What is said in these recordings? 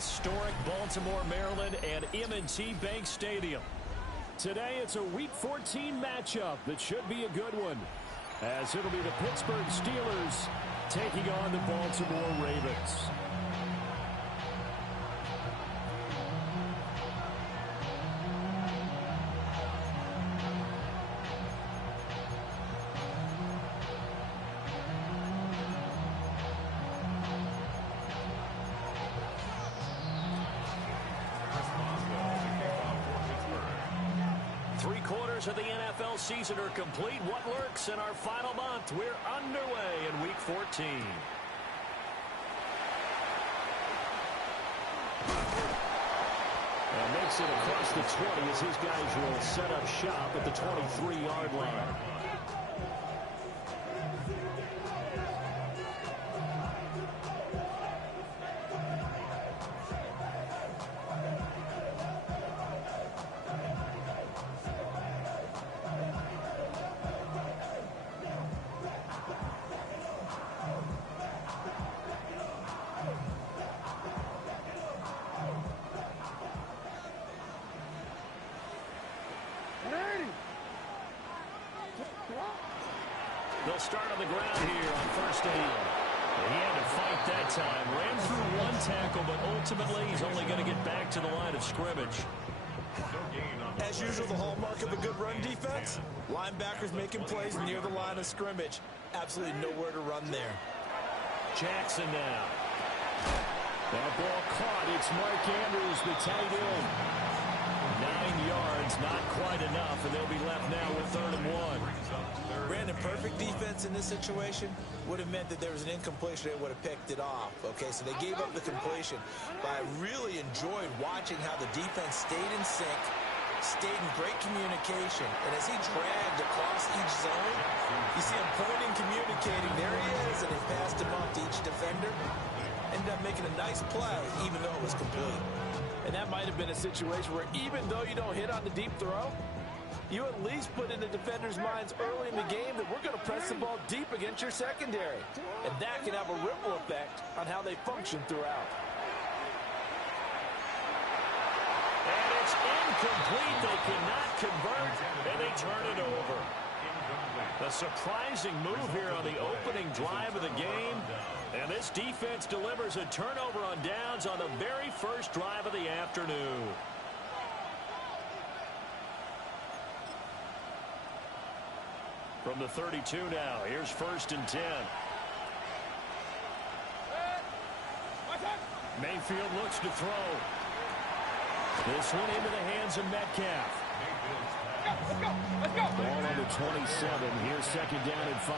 historic Baltimore, Maryland, and M&T Bank Stadium. Today, it's a Week 14 matchup that should be a good one, as it'll be the Pittsburgh Steelers taking on the Baltimore Ravens. Three-quarters of the NFL season are complete. What lurks in our final month? We're underway in Week 14. And makes it across the 20 as his guys will set up shop at the 23-yard line. They'll start on the ground here on first and 8. He had to fight that time. Ran through one tackle, but ultimately he's only going to get back to the line of scrimmage. As usual, the hallmark of a good run defense, linebackers making plays near the line of scrimmage. Absolutely nowhere to run there. Jackson now. That ball caught. It's Mark Andrews, the tight end. 9 yards, not quite enough, and they'll be left now with 3rd and 1. Brandon, perfect defense in this situation would have meant that there was an incompletion. They would have picked it off. Okay, so they gave up the completion. But I really enjoyed watching how the defense stayed in sync, stayed in great communication. And as he dragged across each zone, you see him pointing, communicating. There he is, and they passed him off to each defender. Ended up making a nice play, even though it was complete. And that might have been a situation where even though you don't hit on the deep throw, you at least put in the defenders' minds early in the game that we're going to press the ball deep against your secondary. And that can have a ripple effect on how they function throughout. And it's incomplete. They cannot convert, and they turn it over. A surprising move here on the opening drive of the game. And this defense delivers a turnover on downs on the very first drive of the afternoon. From the 32 now, here's 1st and 10. Mayfield looks to throw. This one into the hands of Metcalf. Let's go. Ball on the 27. Here's 2nd down and 5.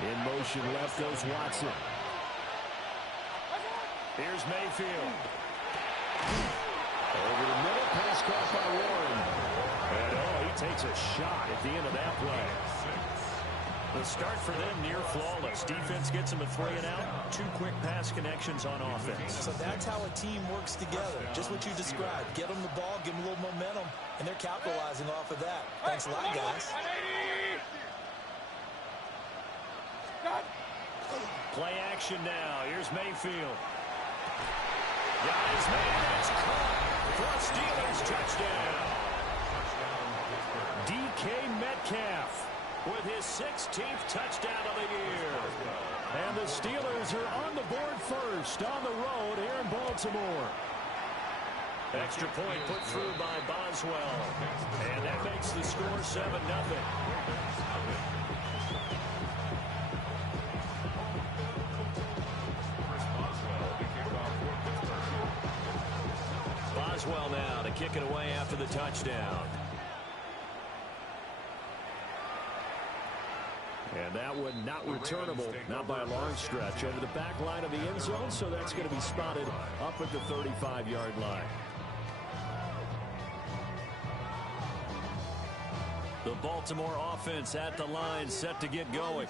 In motion left goes Watson. Here's Mayfield. Over the middle, pass caught by Warren. And he takes a shot at the end of that play. The start for them near flawless. Defense gets them a 3 and out. 2 quick pass connections on offense. So that's how a team works together. Just what you described. Get them the ball, give them a little momentum, and they're capitalizing off of that. Thanks a lot, guys. Play action now. Here's Mayfield. Got his man. It's caught for a Steelers touchdown. DK Metcalf with his 16th touchdown of the year. And the Steelers are on the board first on the road here in Baltimore. Extra point put through by Boswell. And that makes the score 7-0. Boswell now to kick it away after the touchdown. And that one not returnable, not by a long stretch, over the back line of the end zone, so that's going to be spotted up at the 35-yard line. The Baltimore offense at the line, set to get going.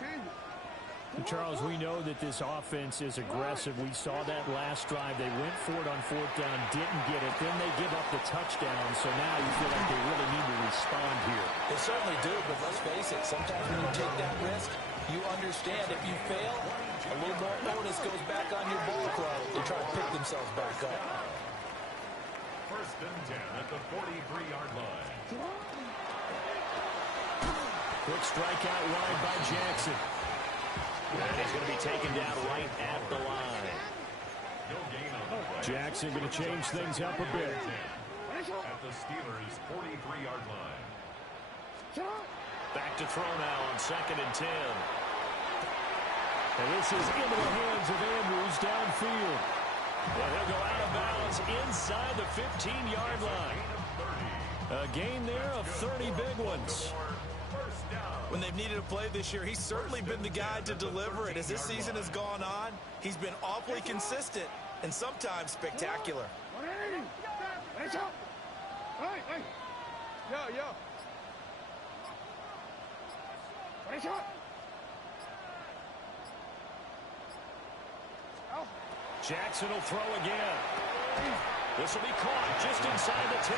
Charles, we know that this offense is aggressive. We saw that last drive. They went for it on 4th down, didn't get it. Then they give up the touchdown, so now you feel like they really need to respond here. They certainly do, but let's face it, sometimes when you take that risk, You understand if you fail, a little more onus goes back on your ball club. They try to pick themselves back up. First and 10 at the 43-yard line. Quick strikeout wide by Jackson. And he's going to be taken down right at the line. No gain on the play. Jackson going to change things up a bit. At the Steelers' 43-yard line. Back to throw now on 2nd and 10. And this is into the hands of Andrews downfield. Well, he'll go out of bounds inside the 15-yard line. A gain there of 30 big ones. When they've needed a play this year, he's certainly been the guy to deliver it. As this season has gone on, he's been awfully consistent and sometimes spectacular. Jackson will throw again. This will be caught just inside the 10.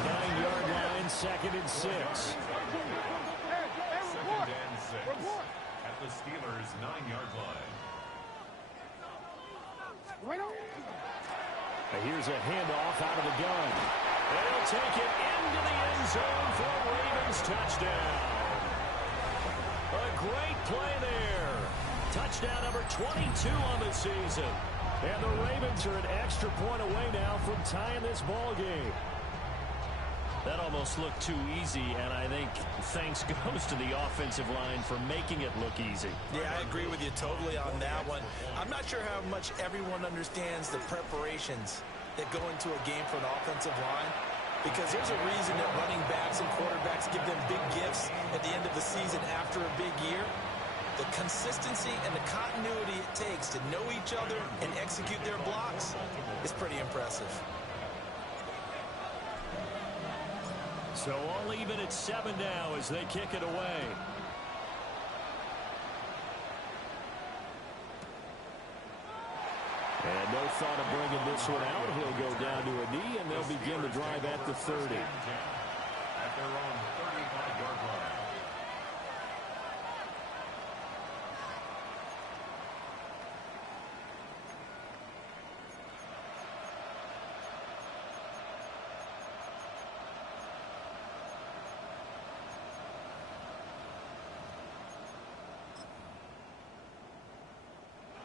9-yard line, 2nd and 6. 2nd and 6 at the Steelers' 9-yard line. Here's a handoff out of the gun. They'll take it into the end zone for a Ravens touchdown. A great play there. Touchdown number 22 on the season. And the Ravens are an extra point away now from tying this ball game. That almost looked too easy, and I think thanks goes to the offensive line for making it look easy. Yeah, I agree with you totally on that one. I'm not sure how much everyone understands the preparations that go into a game for an offensive line, because there's a reason that running backs and quarterbacks give them big gifts at the end of the season after a big year. The consistency and the continuity it takes to know each other and execute their blocks is pretty impressive. So all even at 7 now as they kick it away. And no thought of bringing this one out. He'll go down to a knee, and they'll begin the drive at the 30. At their own 35-yard line.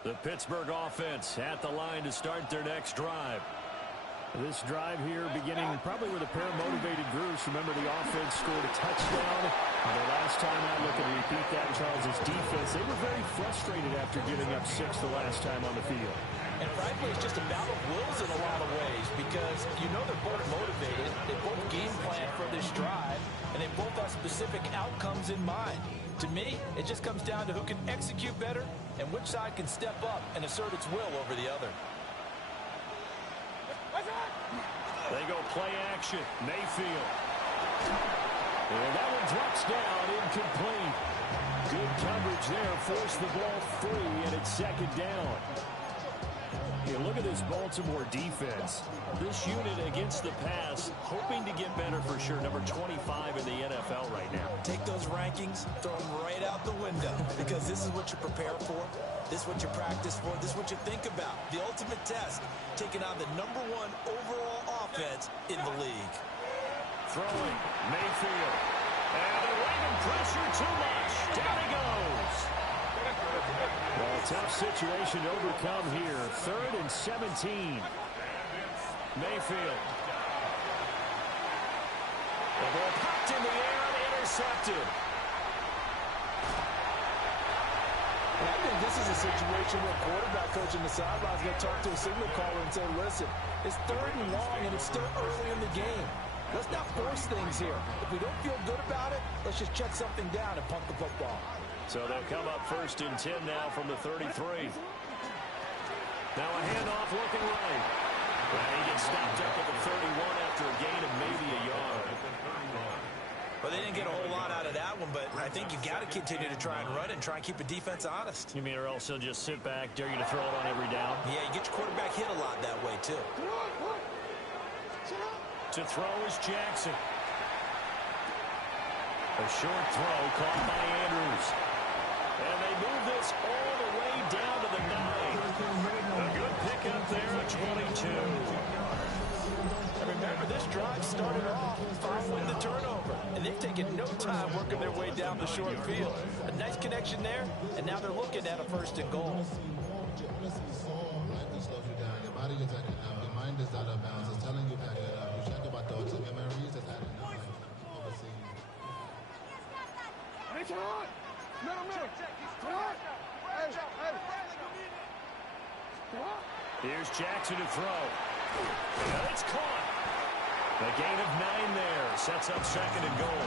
The Pittsburgh offense at the line to start their next drive. This drive here beginning probably with a pair of motivated groups. Remember, the offense scored a touchdown. The last time out, look at repeat that, Charles' defense. They were very frustrated after giving up 6 the last time on the field. And frankly, it's just a battle of wills in a lot of ways, because you know they're both motivated, they both game plan for this drive, and they both have specific outcomes in mind. To me, it just comes down to who can execute better and which side can step up and assert its will over the other. They go play action. Mayfield. And that one drops down, incomplete. Good coverage there, forced the ball free, and it's 2nd down. You look at this Baltimore defense. This unit against the pass, hoping to get better for sure. Number 25 in the NFL right now. Take those rankings, throw them right out the window, because this is what you prepare for. This is what you practice for. This is what you think about. The ultimate test, taking on the #1 overall offense in the league. Throwing, Mayfield. And the Raven pressure too much. Down he goes. Well, tough situation to overcome here. 3rd and 17. Mayfield. The ball popped in the air and intercepted. And I think this is a situation where quarterback coach in the sideline is going to talk to a signal caller and say, listen, it's 3rd and long and it's still early in the game. Let's not force things here. If we don't feel good about it, let's just check something down and punt the football. So they'll come up 1st and 10 now from the 33. Now a handoff looking right. And he gets stopped up at the 31 after a gain of maybe a yard. Well, they didn't get a whole lot out of that one, but I think you've got to continue to try and run and try and keep a defense honest. You mean or else he'll just sit back, dare you to throw it on every down? Yeah, you get your quarterback hit a lot that way, too. To throw is Jackson. A short throw caught by Andrews. And they move this all the way down to the 9. A good pickup there at 22. And remember, this drive started off following the turnover. And they've taken no time working their way down the short field. A nice connection there, and now they're looking at a 1st and goal. Your body is acting up. Your mind is out of bounds. It's telling you back it up. You check about thoughts and memories that's adding up. It's hot! Middle. Here's Jackson to throw. And it's caught. A gain of 9 there. Sets up 2nd and goal.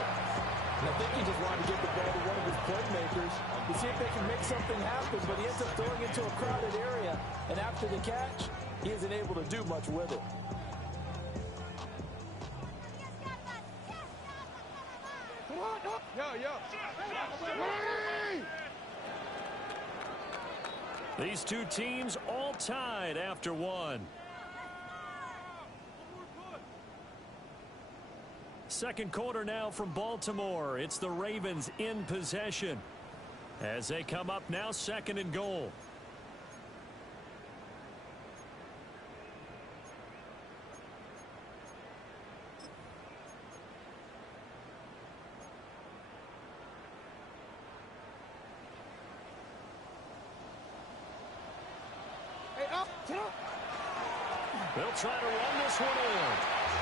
And I think he just wanted to get the ball to one of his playmakers to see if they can make something happen, but he ends up throwing it to a crowded area. And after the catch, he isn't able to do much with it. These two teams all tied after 1. Second quarter now from Baltimore. It's the Ravens in possession as they come up now 2nd and goal. They'll try to run this one in.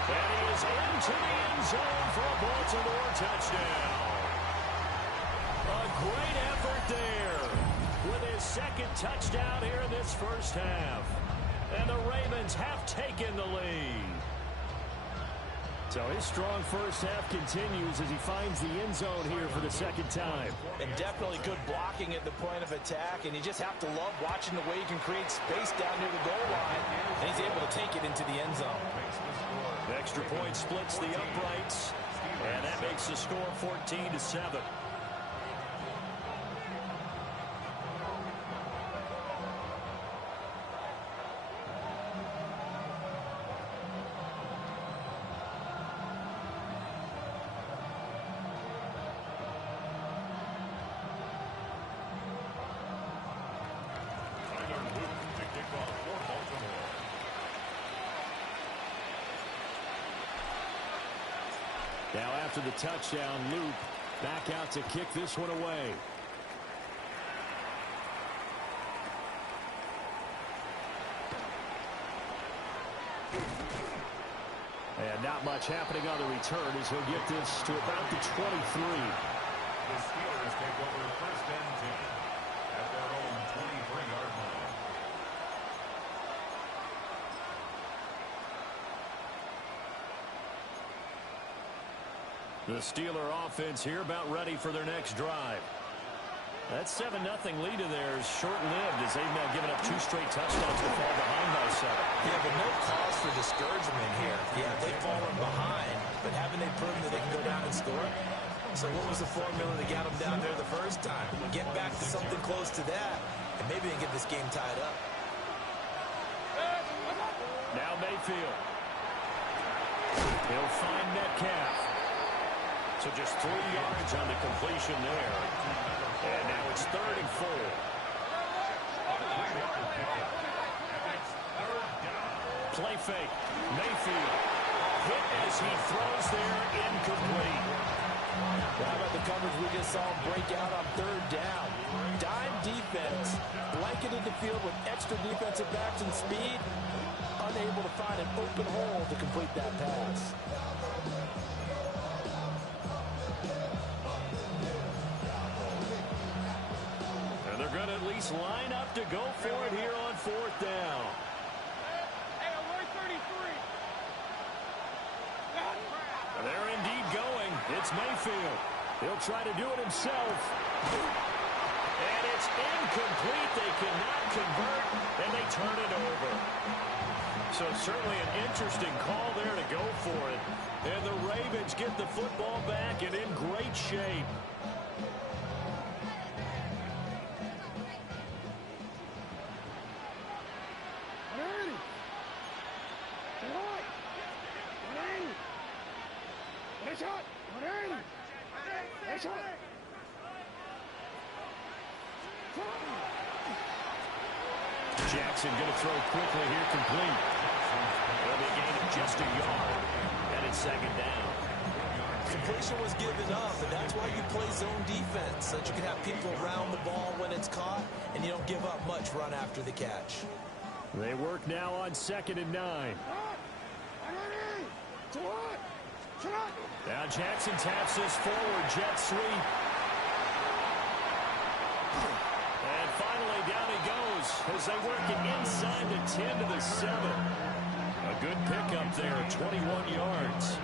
And he is into the end zone for a Baltimore touchdown. A great effort there with his 2nd touchdown here in this first half. And the Ravens have taken the lead. So his strong first half continues as he finds the end zone here for the 2nd time. And definitely good blocking at the point of attack, and you just have to love watching the way he can create space down near the goal line, and he's able to take it into the end zone. Extra point splits the uprights, and that makes the score 14-7. Now after the touchdown, Luke back out to kick this one away. And not much happening on the return as he'll get this to about the 23. The Steelers take over 1st and 10 at their own 23-yard line. The Steeler offense here about ready for their next drive. That 7-0 lead of theirs short-lived as they've now given up 2 straight touchdowns to fall behind by 7. Yeah, but no cause for discouragement here. Yeah, they've fallen behind, but haven't they proven that they can go down and score? So what was the formula that got them down there the first time? Get back to something close to that, and maybe they can get this game tied up. Now Mayfield. He'll find Metcalf. So just 3 yards on the completion there. And now it's 3rd and 4. Play fake. Mayfield. Hit as he throws there, incomplete. How about the coverage we just saw him break out on 3rd down? Dime defense, blanketed the field with extra defensive backs and speed, unable to find an open hole to complete that pass. And they're going to at least line up to go for it here on 4th down. Hey, alert 33. And they're indeed going. It's Mayfield. He'll try to do it himself. And it's incomplete. They cannot convert, and they turn it over. So certainly an interesting call there to go for it. And the Ravens get the football back and in great shape. Jackson going to throw quickly here, complete. It'll be a gain of just a yard, and it's second down. Completion was given up, and that's why you play zone defense, so that you can have people around the ball when it's caught, and you don't give up much run after the catch. They work now on 2nd and 9. Now Jackson taps this forward, jet sweep. And finally down he goes as they work it inside the 10 to the 7. A good pickup there, 21 yards.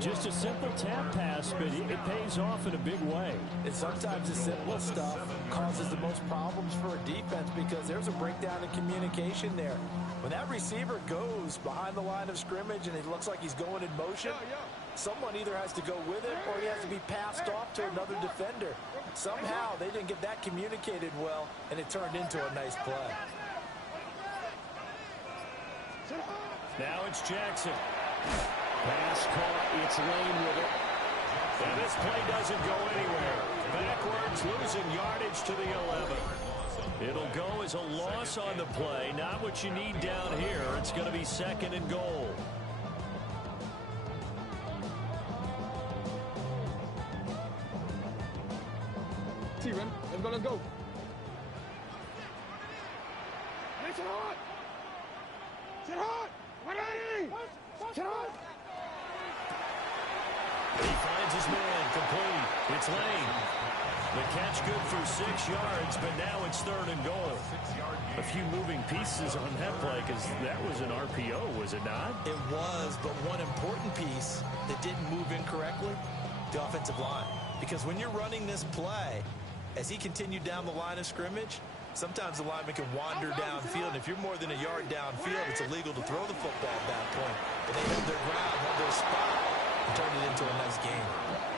Just a simple tap pass, but it pays off in a big way. And sometimes the simple stuff causes the most problems for a defense because there's a breakdown in communication there. When that receiver goes behind the line of scrimmage and it looks like he's going in motion, someone either has to go with it or he has to be passed off to another defender. Somehow they didn't get that communicated well, and it turned into a nice play. Now it's Jackson. Pass caught, it's Lane with it. And this play doesn't go anywhere. Backwards, losing yardage to the 11. It'll go as a loss on the play. Not what you need down here. It's going to be 2nd and goal. Steven, let's go, let's go. Sit hard. Sit hard. Sit hard. He finds his man, complete. It's Lane. The catch good for 6 yards, but now it's 3rd and goal. A few moving pieces on that play because that was an RPO, was it not? It was, but one important piece that didn't move incorrectly, the offensive line. Because when you're running this play, as he continued down the line of scrimmage, sometimes the lineman can wander downfield. And if you're more than a yard downfield, it's illegal to throw the football at that point. But they held their ground, held their spot, and turned it into a nice game.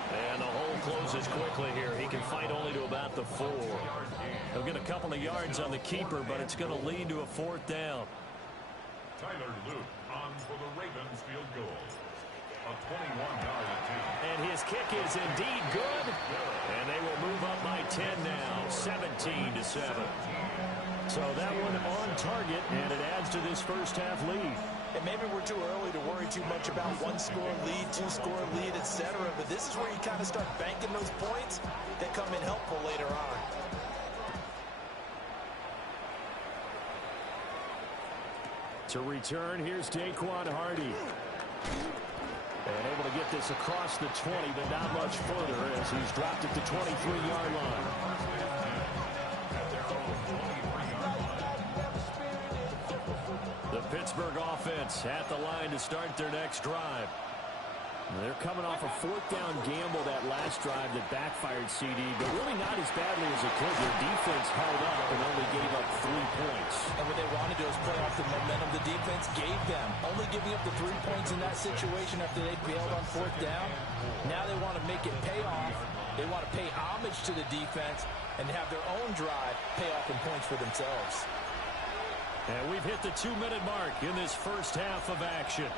And the hole closes quickly here. He can fight only to about the 4. He'll get a couple of yards on the keeper, but it's going to lead to a 4th down. Tyler Luke on for the Ravens field goal. A 21-yard attempt. And his kick is indeed good. And they will move up by 10 now, 17 to 7. So that one on target, and it adds to this first half lead. And maybe we're too early to worry too much about 1-score lead, 2-score lead, etc. But this is where you kind of start banking those points that come in helpful later on. To return, here's Daquan Hardy. And able to get this across the 20, but not much further as he's dropped at the 23-yard line. The Pittsburgh offense at the line to start their next drive. They're coming off a 4th down gamble that last drive that backfired, CD, but really not as badly as it could. Their defense held up and only gave up 3 points. And what they wanted to do is play off the momentum the defense gave them. Only giving up the 3 points in that situation after they bailed on 4th down. Now they want to make it pay off. They want to pay homage to the defense and have their own drive pay off in points for themselves. And we've hit the 2-minute mark in this first half of action.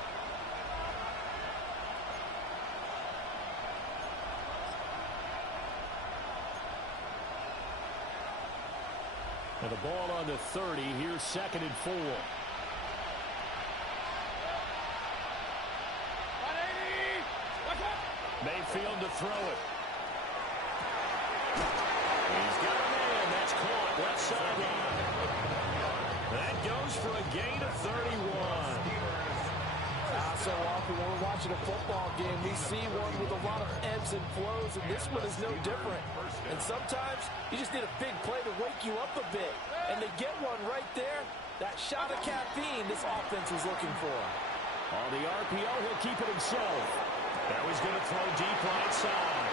And the ball on the 30. Here's 2nd and 4. Mayfield to throw it. He's got a man. That's caught. Left sideline. That goes for a gain of 31. So often when we're watching a football game, we see one with a lot of ebbs and flows, and this one is no different. And sometimes you just need a big play to wake you up a bit. And they get one right there. That shot of caffeine this offense was looking for. On the RPO, he'll keep it himself. That was going to throw deep right side.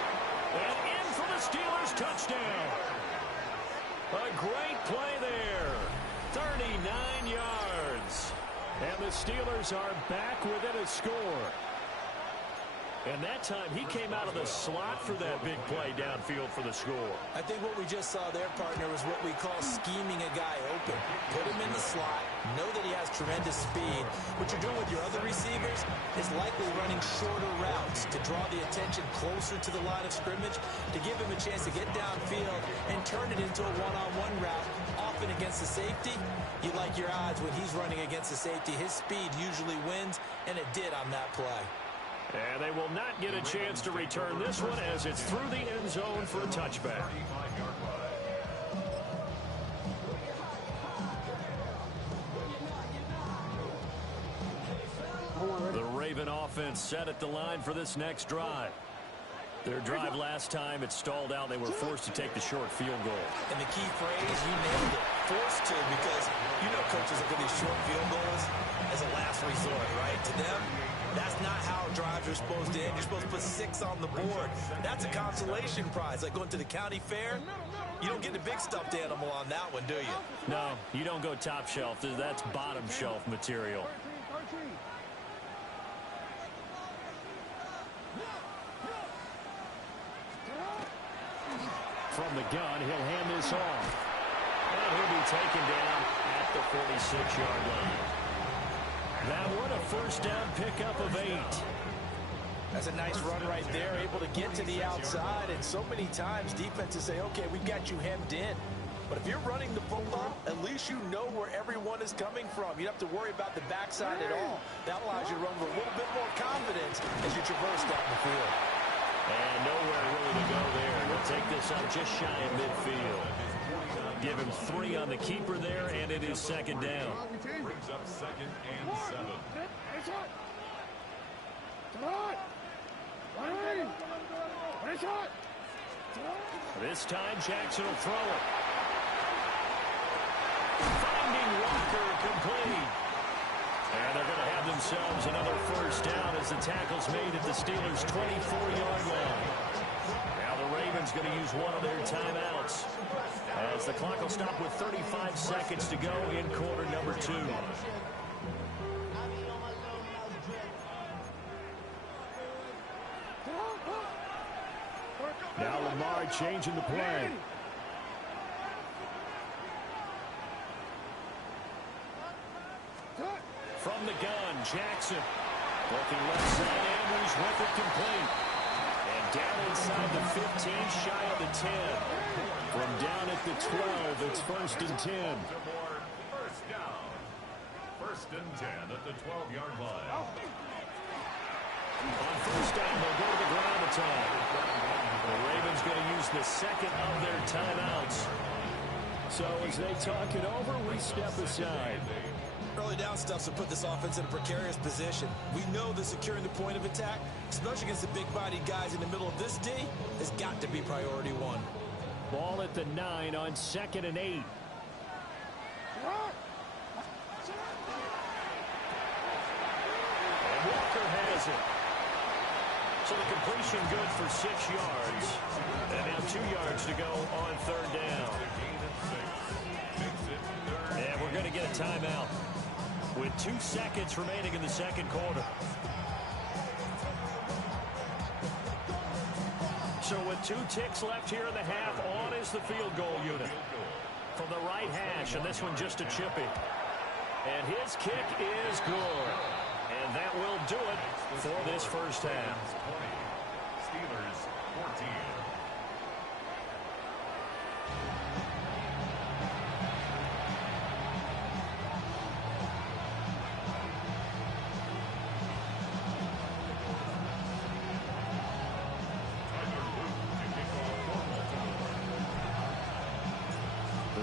And in for the Steelers touchdown. A great play there. 39 yards. And the Steelers are back within a score. And that time, he came out of the slot for that big play downfield for the score. I think what we just saw there, partner, was what we call scheming a guy open. Put him in the slot, know that he has tremendous speed. What you're doing with your other receivers is likely running shorter routes to draw the attention closer to the line of scrimmage, to give him a chance to get downfield and turn it into a one-on-one route, often against against the safety, you like your odds when he's running against the safety. His speed usually wins, and it did on that play. And they will not get a chance to return this one as it's through the end zone for a touchback. The Raven offense set at the line for this next drive. Their drive last time, it stalled out. They were forced to take the short field goal. And the key phrase, you nailed it, forced to, because you know coaches look at these short field goals as a last resort, right? To them, that's not how drives are supposed to end. You're supposed to put 6 on the board. That's a consolation prize. Like going to the county fair, you don't get the big stuffed animal on that one, do you? No, you don't go top shelf. That's bottom shelf material. From the gun, he'll hand this off. And he'll be taken down at the 46-yard line. That one a first down pickup of 8. That's a nice run right there, able to get to the outside. And so many times defenses say, okay, we've got you hemmed in. But if you're running the football, at least you know where everyone is coming from. You don't have to worry about the backside at all. That allows you to run with a little bit more confidence as you traverse down the field. And nowhere really to go there. He'll take this up just shy of midfield. Give him 3 on the keeper there, and it is second down. Brings up 2nd and 7. This time, Jackson will throw it. Finding Walker complete. And they're going to have themselves another first down as the tackle's made at the Steelers' 24-yard line. Now the Ravens going to use one of their timeouts as the clock will stop with 35 seconds to go in quarter number 2. Now Lamar changing the play. From the gun, Jackson. Looking left side, Andrews with it complete. And down inside the 15, shy of the 10. From down at the 12, it's 1st and 10. First down. 1st and 10 at the 12-yard line. On first down, they'll go to the ground attack. The Ravens going to use the second of their timeouts. So as they talk it over, we step aside. Early down stuffs will put this offense in a precarious position. We know that securing the point of attack, especially against the big-bodied guys in the middle of this D, has got to be priority 1. Ball at the 9 on 2nd and 8. And Walker has it. So the completion good for 6 yards. And now 2 yards to go on 3rd down. And we're going to get a timeout with 2 seconds remaining in the second quarter. So with 2 ticks left here in the half, on is the field goal unit. From the right hash, and this one just a chippy. And his kick is good. And that will do it for this first half. Steelers 14.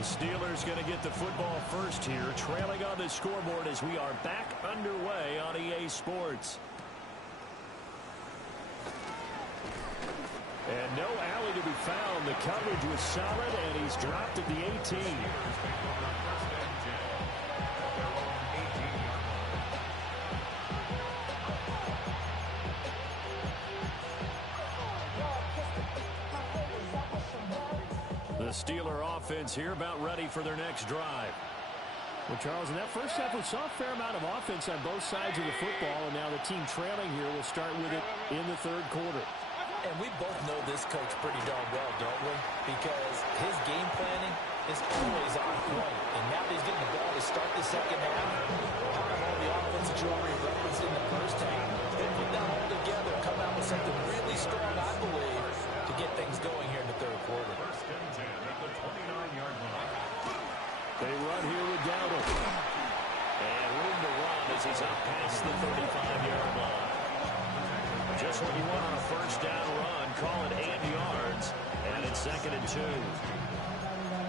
Steelers going to get the football first here, trailing on the scoreboard as we are back underway on EA Sports. And no alley to be found. The coverage was solid, and he's dropped at the 18. The Steeler offense here about ready for their next drive. Well, Charles, in that first half, we saw a fair amount of offense on both sides of the football, and now the team trailing here will start with it in the 3rd quarter. And we both know this coach pretty darn well, don't we? Because his game planning is always on point. And now that he's getting the ball to start the second half, out of all the offense that you already referenced in the first half, they put that all together, come out with something really strong, I believe, to get things going here in the 3rd quarter. 1st and 10 at the 29-yard line. They run here with Dowdle. And room to run as he's up past the 35-yard line. Just what you want on a first down run. Call it 8 yards. And it's 2nd and 2.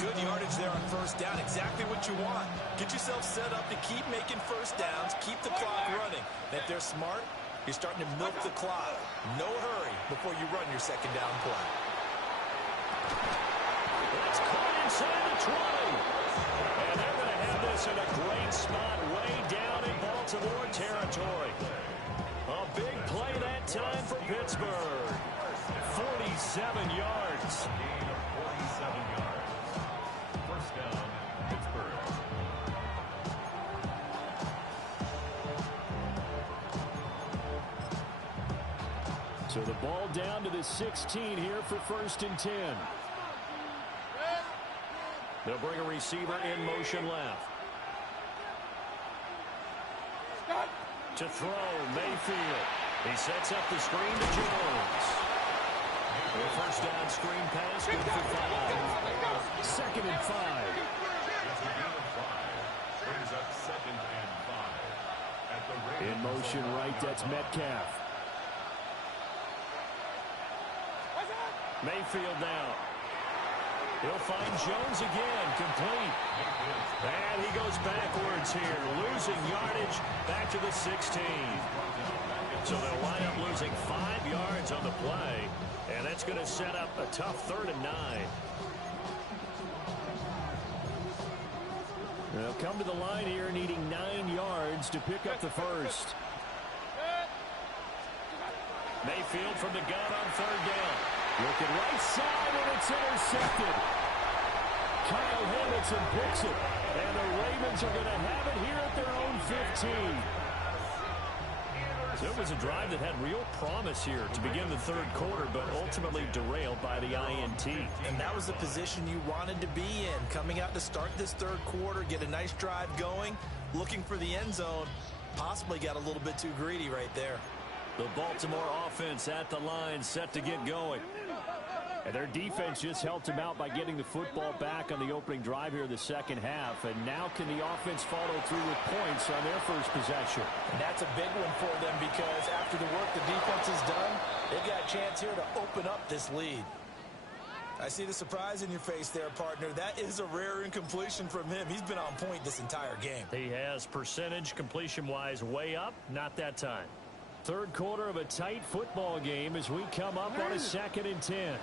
Good yardage there on first down. Exactly what you want. Get yourself set up to keep making first downs. Keep the clock running. And if they're smart, you're starting to milk the clock. No hurry before you run your second down play. It's caught inside the 20. And they're going to have this in a great spot way down in Baltimore territory. A big play that time for Pittsburgh. 47 yards. Gain of 47 yards. First down, Pittsburgh. So the ball down to the 16 here for 1st and 10. They'll bring a receiver in motion left. To throw, Mayfield. He sets up the screen to Jones. The first down screen pass, good for 5. 2nd and 5. It's a gain of 5. Brings up 2nd and 5. At the Ravens. In motion right, that's Metcalf. Mayfield now. He'll find Jones again, complete. And he goes backwards here, losing yardage back to the 16. So they'll wind up losing 5 yards on the play, and that's going to set up a tough 3rd and 9. They'll come to the line here needing 9 yards to pick up the first. Mayfield from the gun on 3rd down. Looking right side, and it's intercepted. Kyle Hamilton picks it, and the Ravens are going to have it here at their own 15. So it was a drive that had real promise here to begin the 3rd quarter, but ultimately derailed by the INT. And that was the position you wanted to be in. Coming out to start this 3rd quarter, get a nice drive going, looking for the end zone. Possibly got a little bit too greedy right there. The Baltimore offense at the line, set to get going. And their defense just helped them out by getting the football back on the opening drive here in the 2nd half. And now can the offense follow through with points on their first possession? And that's a big one for them because after the work the defense has done, they've got a chance here to open up this lead. I see the surprise in your face there, partner. That is a rare incompletion from him. He's been on point this entire game. He has percentage completion-wise way up, not that time. 3rd quarter of a tight football game as we come up on a 2nd and 10.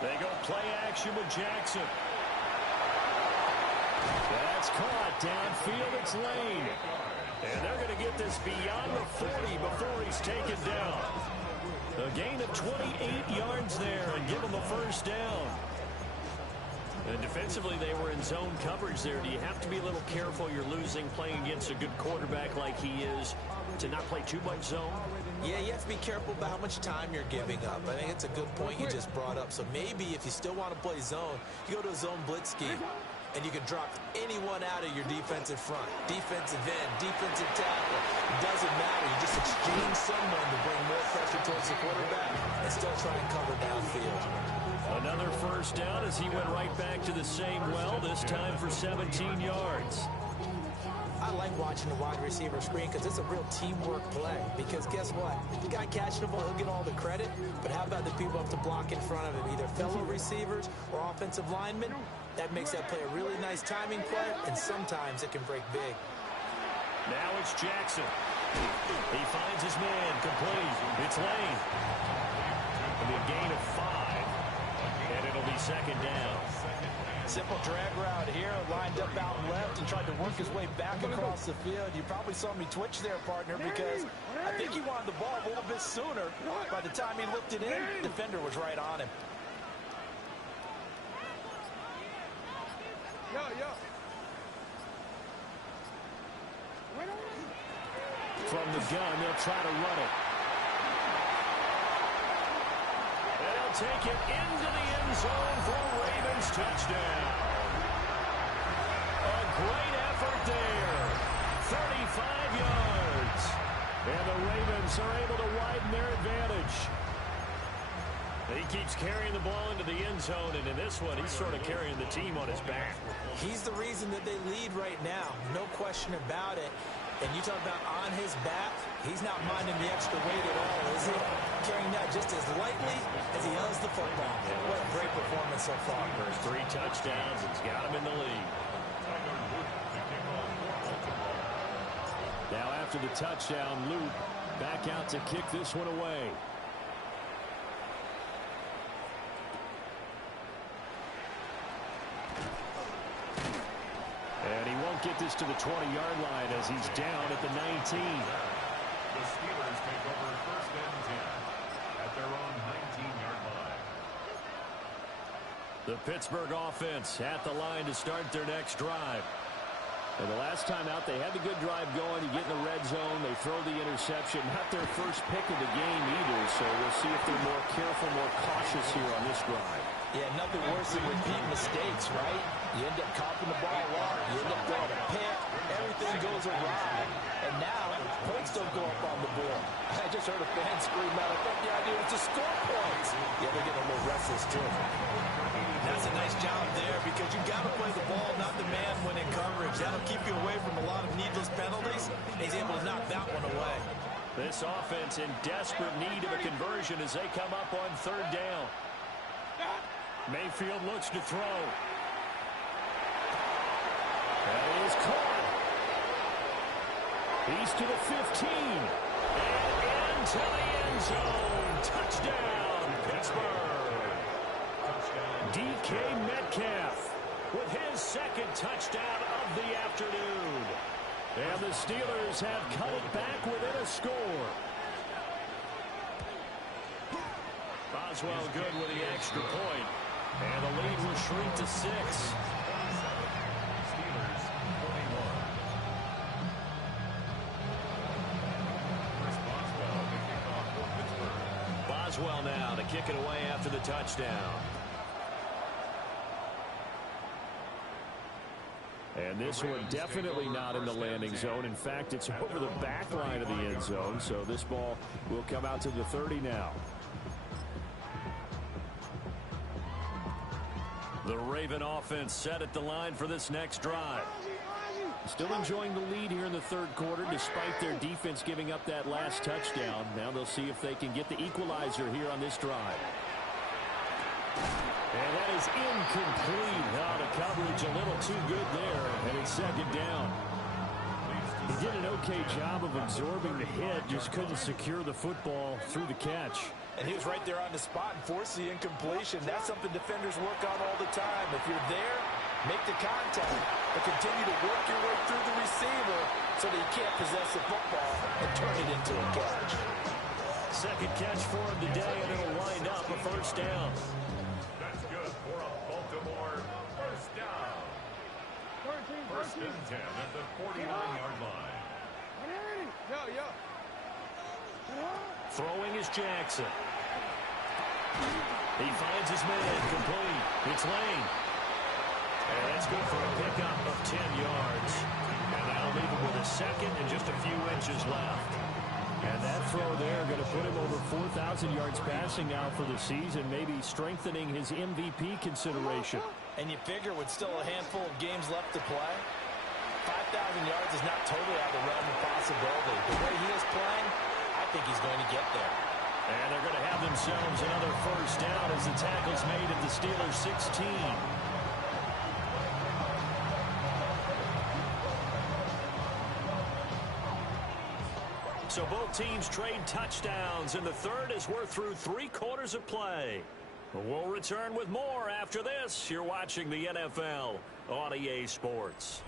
They go play action with Jackson. That's caught downfield. It's Lane. And they're going to get this beyond the 40 before he's taken down. A gain of 28 yards there and give him a first down. And defensively, they were in zone coverage there. Do you have to be a little careful? You're losing playing against a good quarterback like he is to not play too much zone? Yeah, you have to be careful about how much time you're giving up. I think it's a good point you just brought up. So maybe if you still want to play zone, you go to a zone blitz scheme, and you can drop anyone out of your defensive front. Defensive end, defensive tackle. It doesn't matter. You just exchange someone to bring more pressure towards the quarterback and still try and cover downfield. Another first down as he went right back to the same well, this time for 17 yards. I like watching the wide receiver screen because it's a real teamwork play. Because guess what? The guy catching the ball, he'll get all the credit. But how about the people up to block in front of him, either fellow receivers or offensive linemen? That makes that play a really nice timing play, and sometimes it can break big. Now it's Jackson. He finds his man, complete. It's Lane. It'll be a gain of 5, and it'll be 2nd down. Simple drag route here, lined up out left and tried to work his way back across the field. You probably saw me twitch there, partner, because I think he wanted the ball a little bit sooner. By the time he looked it in, the defender was right on him. From the gun, they'll try to run it. They'll take it into the end zone for a Ravens touchdown. A great effort there. 35 yards. And the Ravens are able to widen their advantage. He keeps carrying the ball into the end zone, and in this one, he's sort of carrying the team on his back. He's the reason that they lead right now. No question about it. And you talk about on his back, he's not minding the extra weight at all, is he? Carrying that just as lightly as he does the football. What a great performance so far. First 3 touchdowns, he's got him in the lead. Now after the touchdown, Luke back out to kick this one away. And he won't get this to the 20-yard line as he's down at the 19. The Steelers take over first and 10 at their own 19-yard line. The Pittsburgh offense at the line to start their next drive. And the last time out, they had the good drive going. You get in the red zone, they throw the interception. Not their first pick of the game either, so we'll see if they're more careful, more cautious here on this drive. Yeah, nothing worse than repeat mistakes, right? You end up copping the ball up, you end up throwing a pick, everything goes awry. And now, points don't go up on the board. I just heard a fan scream out, I thought the idea was to score points. Yeah, they're getting a little restless, too. That's a nice job there because you've got to play the ball, not the man when in coverage. That'll keep you away from a lot of needless penalties. And he's able to knock that one away. This offense in desperate need of a conversion as they come up on 3rd down. Mayfield looks to throw. That is caught. He's to the 15. And into the end zone. Touchdown, Pittsburgh. DK Metcalf with his 2nd touchdown of the afternoon. And the Steelers have cut it back within a score. Boswell good with the extra point. And the lead will shrink to 6. Steelers 21. Chris Boswell to kick off for Pittsburgh. Boswell now to kick it away after the touchdown. And this one definitely not in the landing zone. In fact, it's over the back line of the end zone, so this ball will come out to the 30 now. The Raven offense set at the line for this next drive. Still enjoying the lead here in the 3rd quarter despite their defense giving up that last touchdown. Now they'll see if they can get the equalizer here on this drive. And that is incomplete. Oh, the coverage a little too good there, and it's 2nd down. He did an okay job of absorbing the hit, just couldn't secure the football through the catch. And he was right there on the spot and forced the incompletion. That's something defenders work on all the time. If you're there, make the contact, but continue to work your way through the receiver so that you can't possess the football and turn it into a catch. 2nd catch for him today, and it'll wind up a 1st down. That's good for a Baltimore 1st down. 1st and 10 at the 49-yard line. Throwing is Jackson. He finds his man complete. It's Lane. And that's good for a pickup of 10 yards. And that'll leave him with a 2nd and just a few inches left. And that throw there going to put him over 4,000 yards passing now for the season, maybe strengthening his MVP consideration. And you figure with still a handful of games left to play, 5,000 yards is not totally out of the realm of possibility. The way he is playing, I think he's going to get there. And they're going to have themselves another 1st down as the tackle's made at the Steelers' 16. So both teams trade touchdowns, and the 3rd as we're through 3 quarters of play. We'll return with more after this. You're watching the NFL on EA Sports.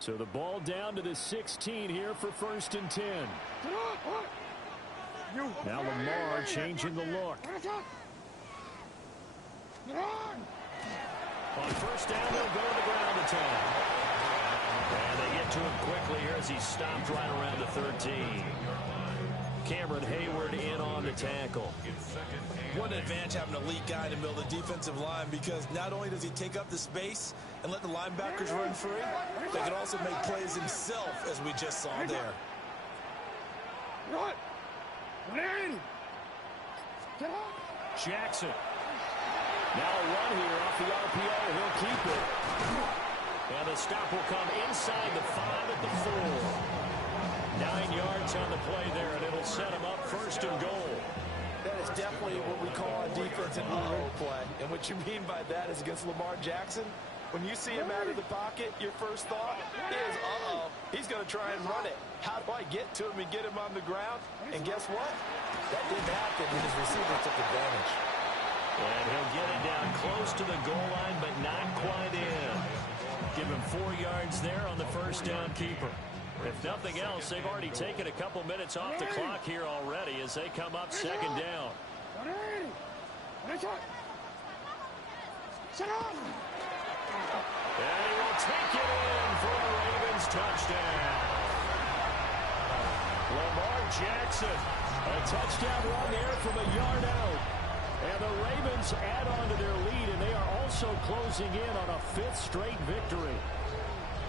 So the ball down to the 16 here for 1st and 10. Now Lamar changing the look. On 1st down, they'll go to the ground attack. And they get to him quickly here as he's stopped right around the 13. Cameron Hayward in on the tackle. What an advantage having an elite guy in the middle of the defensive line, because not only does he take up the space and let the linebackers run free, they can also make plays himself, as we just saw there. Jackson. Now a run here off the RPO. He'll keep it. And the stop will come inside the 5 at the 4. 9 yards on the play there, and it'll set him up first and goal. That is definitely what we call a defensive play. And what you mean by that is against Lamar Jackson, when you see him out of the pocket, your first thought is, he's going to try and run it. How do I get to him and get him on the ground? And guess what? That didn't happen, and his receiver took advantage. And he'll get it down close to the goal line, but not quite in. Give him 4 yards there on the first down keeper. If nothing else, they've already taken a couple minutes off the clock here already as they come up second down. And he will take it in for a Ravens touchdown. Lamar Jackson, a touchdown run there from a yard out. And the Ravens add on to their lead, and they are also closing in on a 5th straight victory.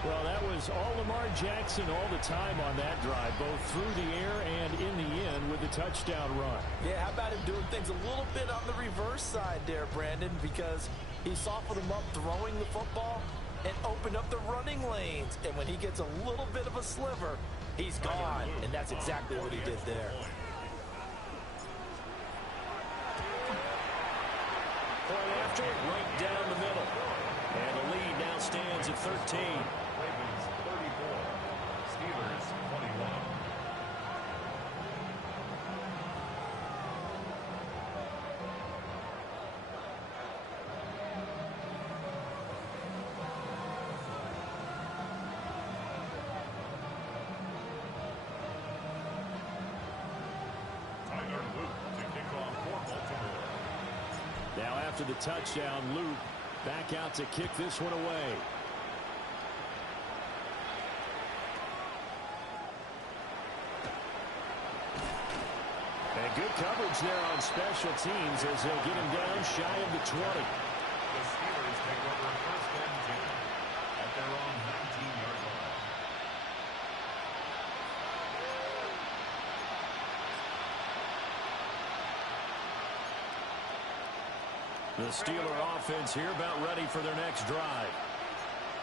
Well, that was all Lamar Jackson all the time on that drive, both through the air and in the end with the touchdown run. Yeah, how about him doing things a little bit on the reverse side there, Brandon, because he softened him up throwing the football and opened up the running lanes. And when he gets a little bit of a sliver, he's gone. And that's exactly what he did there. Point after, right down the middle. And the lead now stands at 13. Ravens 34, Steelers 21. Tyler Luke to kick off for Baltimore. Now after the touchdown, Luke back out to kick this one away. And good coverage there on special teams as they'll get him down shy of the 20. The Steelers take over first and 10 at their own 19-yard line. The Steeler offense here about ready for their next drive.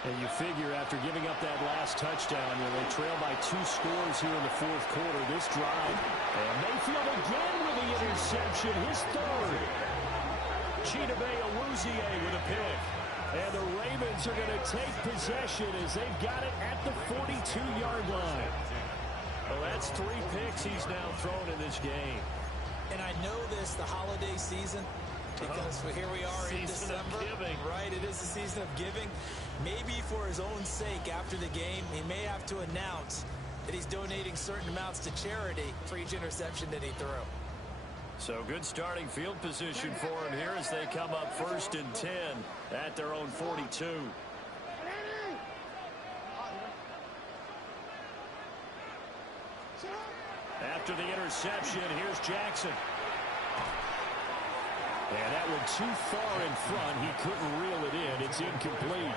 And you figure after giving up that last touchdown, they trail by 2 scores here in the 4th quarter. This drive, and Mayfield again with the interception, his 3rd. Chidobe Awuzie with a pick. And the Ravens are going to take possession as they've got it at the 42-yard line. Well, that's 3 picks he's now thrown in this game. And I know this, the holiday season, because here we are in December, right? It is the season of giving. Maybe for his own sake, after the game, he may have to announce that he's donating certain amounts to charity for each interception that he threw. So good starting field position for him here as they come up first and 10 at their own 42. After the interception, here's Jackson. And that one too far in front. He couldn't reel it in. It's incomplete.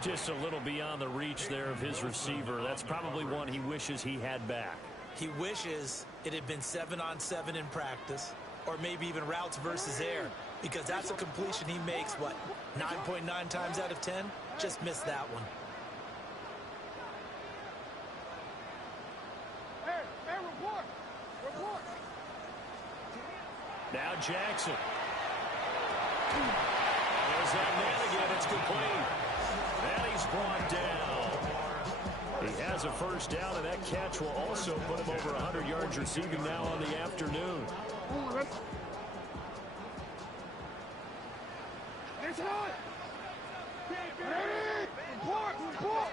Just a little beyond the reach there of his receiver. That's probably one he wishes he had back. He wishes it had been 7-on-7 in practice, or maybe even routes versus air, because that's a completion he makes, what, 9.9 times out of 10? Just missed that one. Hey, report! Report! Now Jackson. There's that man again. It's complete. And he's brought down. He has a first down, and that catch will also put him over 100 yards receiving now on the afternoon. It's hot! Report! Report!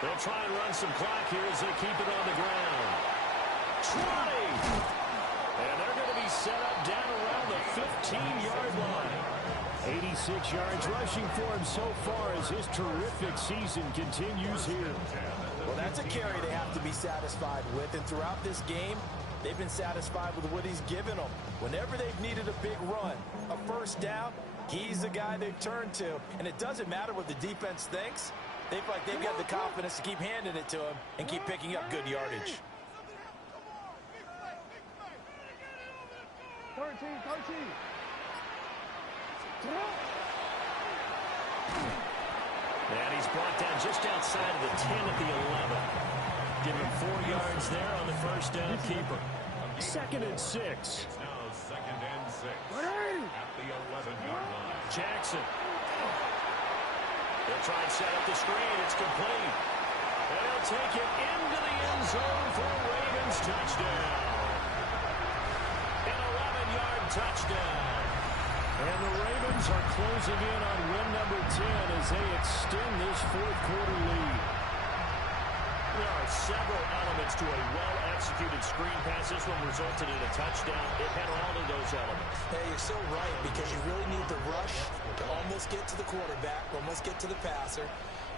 They'll try and run some clock here as they keep it on the ground. 20! And they're going to be set up down around the 15-yard line. 86 yards rushing for him so far as his terrific season continues here. Well, that's a carry they have to be satisfied with. And throughout this game, they've been satisfied with what he's given them. Whenever they've needed a big run, a first down, he's the guy they've turned to. And it doesn't matter what the defense thinks. They feel like they've got the confidence to keep handing it to him and keep picking up good yardage. 13. And he's brought down just outside of the 10 at the 11. Give him 4 yards there on the first down keeper. 2nd and 6. It's now 2nd and 6 at the 11-yard line. Jackson. They'll try and set up the screen. It's complete. And he'll take it into the end zone for a Ravens touchdown. An 11-yard touchdown. And the Ravens are closing in on win number 10 as they extend this fourth-quarter lead. There are several elements to a well-executed screen pass. This one resulted in a touchdown. It had all of those elements. Hey, you're so right, because you really need the rush to almost get to the quarterback, almost get to the passer.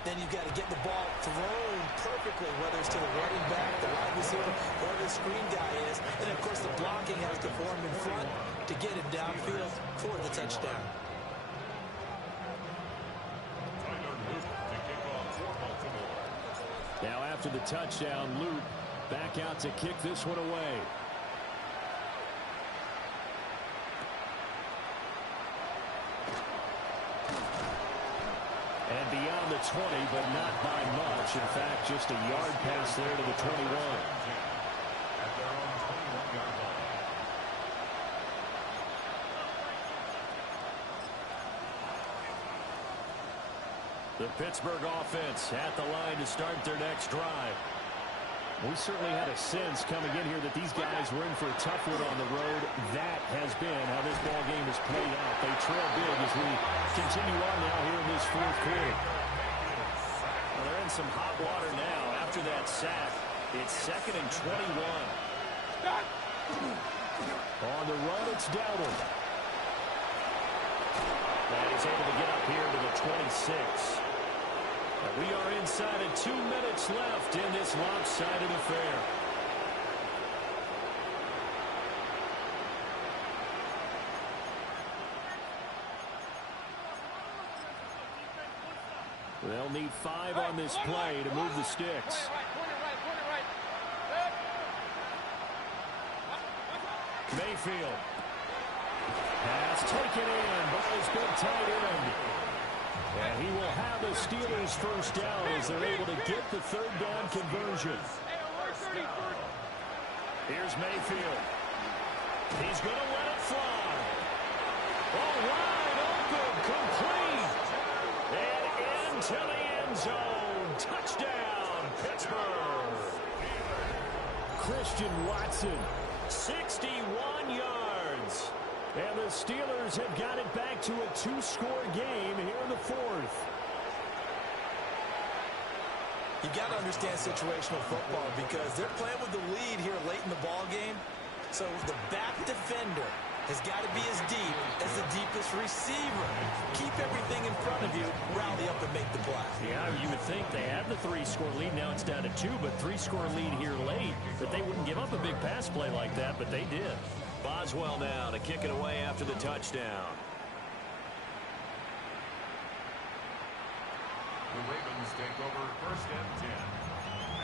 Then you've got to get the ball thrown perfectly, whether it's to the running back, the wide receiver, whoever the screen guy is. And, of course, the blocking has to form in front to get it downfield for the touchdown. Now after the touchdown, Luke back out to kick this one away. And beyond the 20, but not by much. In fact, just a yard pass there to the 21. At their own 21-yard line. The Pittsburgh offense at the line to start their next drive. We certainly had a sense coming in here that these guys were in for a tough one on the road. That has been how this ball game has played out. They trail big as we continue on now here in this fourth quarter. Well, they're in some hot water now after that sack. It's 2nd and 21. On the run, it's Dowdle. And he's able to get up here to the 26. And we are inside of 2 minutes left in this lopsided affair. They'll need 5 on this play to move the sticks. Mayfield. Pass taken in by his big tight end. And he will have the Steelers first down as they're able to get the third down conversion. Here's Mayfield. He's going to let it fly. Oh, wide open, complete. And into the end zone. Touchdown, Pittsburgh. Christian Watson. 61 yards. And the Steelers have got it back to a 2-score game here in the fourth. You got to understand situational football because they're playing with the lead here late in the ball game. So the back defender has got to be as deep as the deepest receiver. Keep everything in front of you, rally up and make the play. Yeah, you would think they had the 3-score lead. Now it's down to 2, but 3-score lead here late. That they wouldn't give up a big pass play like that, but they did. Boswell now to kick it away after the touchdown. The Ravens take over 1st and 10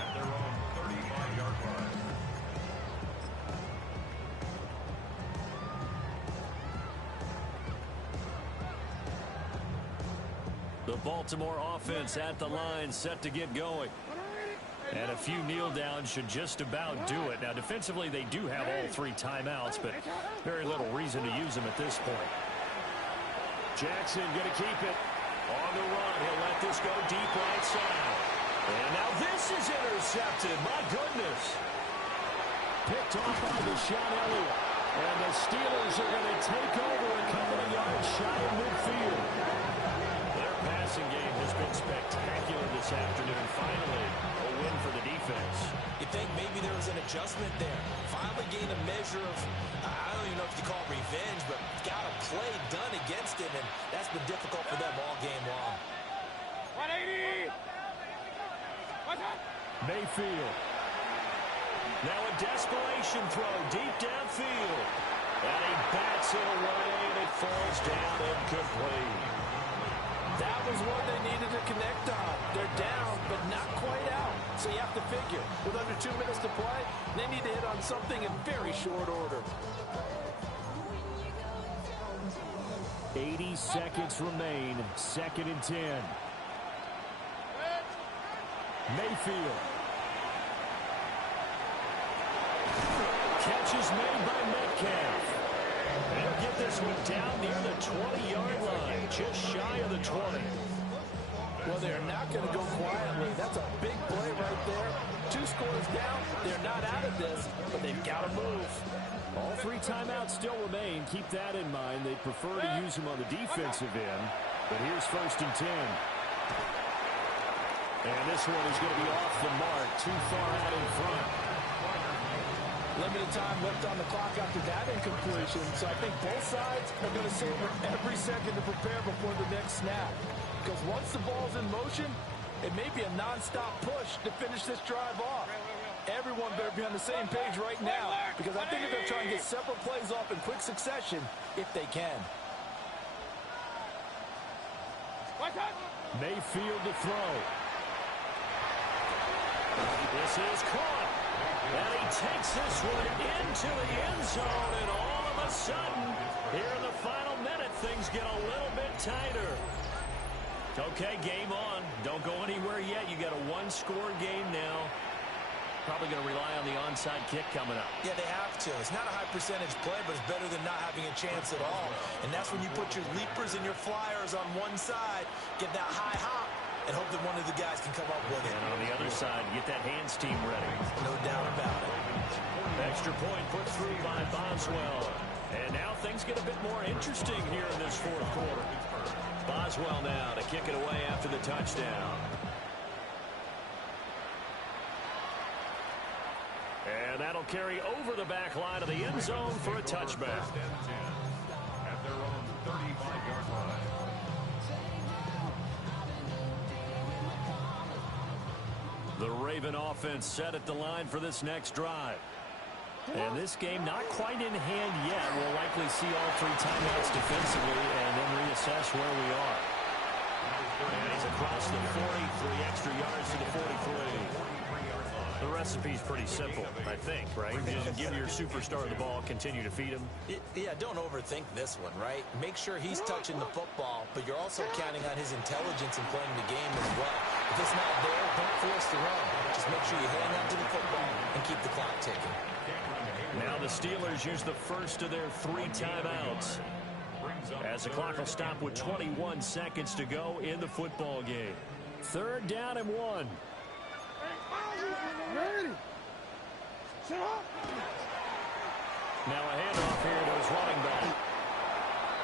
at their own 35-yard line. The Baltimore offense at the line set to get going. And a few kneel downs should just about do it. Now, defensively, they do have all 3 timeouts, but very little reason to use them at this point. Jackson going to keep it. On the run, he'll let this go deep right side. And now this is intercepted. My goodness. Picked off by Deshaun Elliott. And the Steelers are going to take over a couple of yards shy of midfield. Their passing game has been spectacular this afternoon. Finally, a win for the defense. You think maybe there was an adjustment there. Finally gained a measure of, I don't even know if you call it revenge, but got a play done against him, and that's been difficult for them all game long. 180! Mayfield. Now a desperation throw deep downfield. And he bats it away, and it falls down incomplete. That was one they needed to connect on. They're down, but not quite out. So you have to figure, with under 2 minutes to play, they need to hit on something in very short order. 80 seconds remain. 2nd and 10. Mayfield. Catch is made by Metcalf. They'll get this one down near the 20-yard line, just shy of the 20. Well, they're not going to go quietly. That's a big play right there. 2 scores down. They're not out of this, but they've got to move. All 3 timeouts still remain. Keep that in mind. They prefer to use them on the defensive end. But here's 1st and 10. And this one is going to be off the mark, too far out in front. Limited time left on the clock after that incompletion, so I think both sides are going to savor every second to prepare before the next snap. Because once the ball's in motion, it may be a nonstop push to finish this drive off. Everyone better be on the same page right now, because I think they're trying to get several plays off in quick succession if they can. Mayfield to throw. This is caught. And he takes this one into the end zone, and all of a sudden, here in the final minute, things get a little bit tighter. Okay, game on. Don't go anywhere yet. You got a 1-score game now. Probably going to rely on the onside kick coming up. Yeah, they have to. It's not a high percentage play, but it's better than not having a chance at all. And that's when you put your leapers and your flyers on one side, get that high hop, and hope that one of the guys can come up with it. And on the other side, get that hands team ready. No doubt about it. Extra point put through by Boswell. And now things get a bit more interesting here in this 4th quarter. Boswell now to kick it away after the touchdown. And that'll carry over the back line of the end zone for a touchback. At their own 35-yard line. The Raven offense set at the line for this next drive. And this game not quite in hand yet. We'll likely see all 3 timeouts defensively and then reassess where we are. And he's across the 40, 3 extra yards to the 43. The recipe's pretty simple, I think, right? Just give your superstar the ball, continue to feed him. Yeah, don't overthink this one, right? Make sure he's touching the football, but you're also counting on his intelligence in playing the game as well. If it's not there, don't force the run. Just make sure you hang on to the football and keep the clock ticking. Now the Steelers use the first of their 3 timeouts, as the clock will stop with 21 seconds to go in the football game. 3rd down and 1. Now a handoff here to his running back.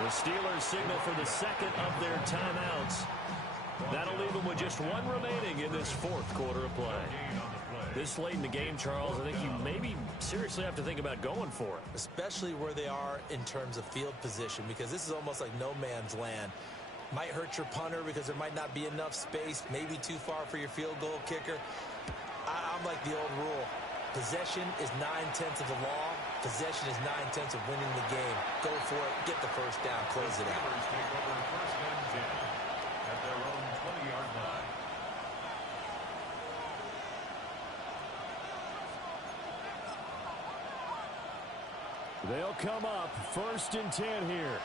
The Steelers signal for the 2nd of their timeouts. That'll leave them with just 1 remaining in this 4th quarter of play. This late in the game, Charles, I think you maybe seriously have to think about going for it. Especially where they are in terms of field position, because this is almost like no man's land. Might hurt your punter because there might not be enough space, maybe too far for your field goal kicker. I'm like the old rule. Possession is 9/10 of the law. Possession is 9/10 of winning the game. Go for it. Get the first down. Close it out. Take over 1st and 10 at their own 20-yard line. They'll come up 1st and 10 here.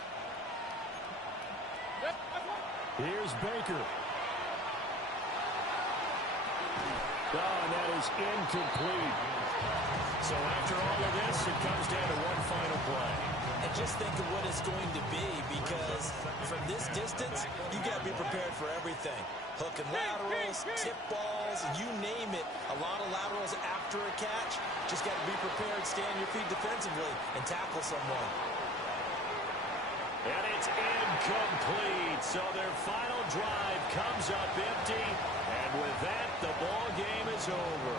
Here's Baker. Oh, and that is incomplete. So after all of this, it comes down to 1 final play. And just think of what it's going to be, because from this distance, you got to be prepared for everything. Hook and laterals, tip balls, you name it. A lot of laterals after a catch. Just got to be prepared, stay on your feet defensively, and tackle someone. And it's incomplete. So their final drive comes up empty. And with that, the ball game is over.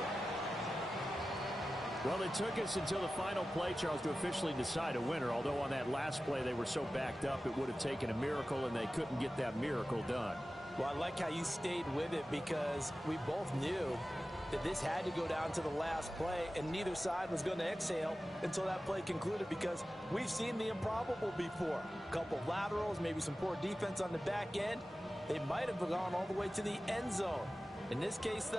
Well, it took us until the final play, Charles, to officially decide a winner. Although on that last play they were so backed up, it would have taken a miracle, and they couldn't get that miracle done. Well, I like how you stayed with it because we both knew that this had to go down to the last play, and neither side was going to exhale until that play concluded because we've seen the improbable before. A couple of laterals, maybe some poor defense on the back end. They might have gone all the way to the end zone. In this case, though,